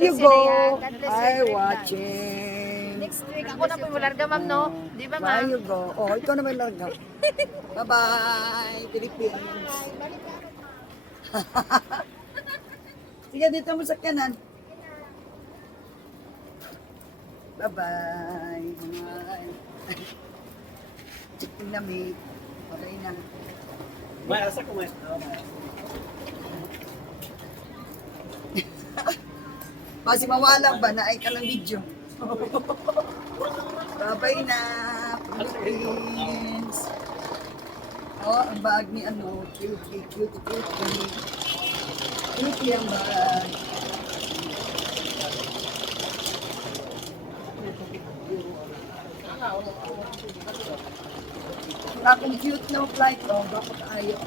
You Sila yan. go. God bless I you. watching. Next week, ako na po yung larga, ma'am, no? Di ba, ma'am? Where you go? Oh, ikaw na may larga. Bye-bye, Philippines. Sige, dito mo sa kanan. Bye-bye. Bye. Chicken na may. Okay na. Asa ko mas. Kasi mawala ba na ay ka ng video. Bye-bye na, Philippines. Oh, ang bag ni ano, cute. Cute ang bag. Akong cute na flight, oh, bakit ayaw.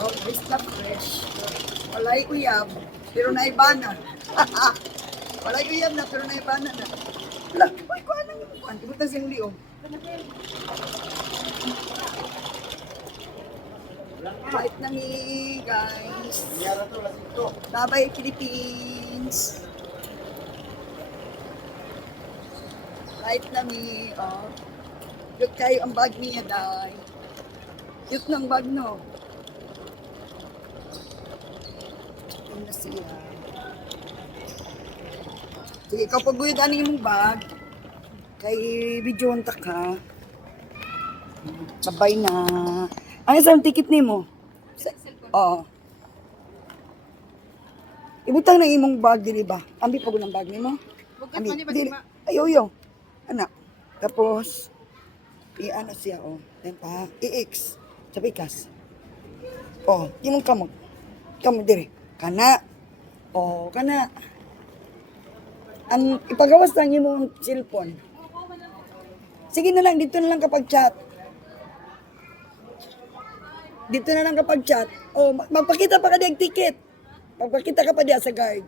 Oh, fresh. Walay uyab, pero naibana. Walay uyab na, pero naibana na. Wala, uy, kuha nang ibukan. Ibutan siyang liyo. Flight na mi, guys. Bye-bye, Philippines. Flight na mi, oh. Cute kayo ang bag niya, day. Cute ng bag, no? Ito na siya. Sige, ikaw paguyod ano yung bag. Kay video untak ha. Babay na. Ano saan ticket ni mo? Oo. Ibutang na imong bag, dili ba? Ambi pa ng bag ni mo? Ambi, dili. Ayo. Anak. Tapos, i-ano siya, oh. Tempa, i-X. Sa pikas. Oh, imong kamot. Kamot diri. Kana. Oh, kana. Ang ipagawas lang imong cellphone. Sige na lang, dito na lang kapag chat. Dito na lang kapag chat. Oh, magpakita pa ka diyan ticket. Magpakita ka pa diyan sa guard.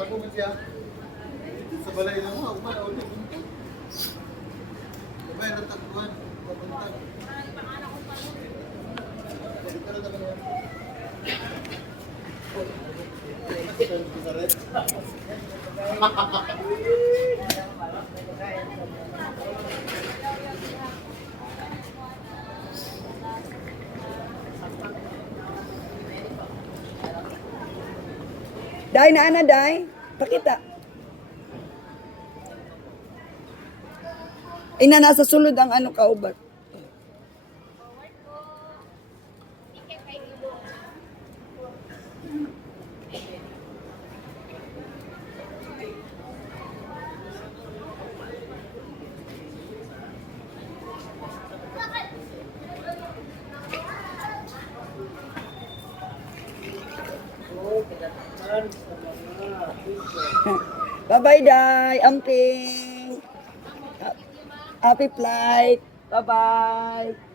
Ako man siya. Sa balay na mo, ako man ulit. Sabay na tagpuan. Papunta. Day na ana, day. Pakita. Ina nasa sulod ang ano kaubat. Bye-bye, day. Amping. Happy flight. Bye-bye.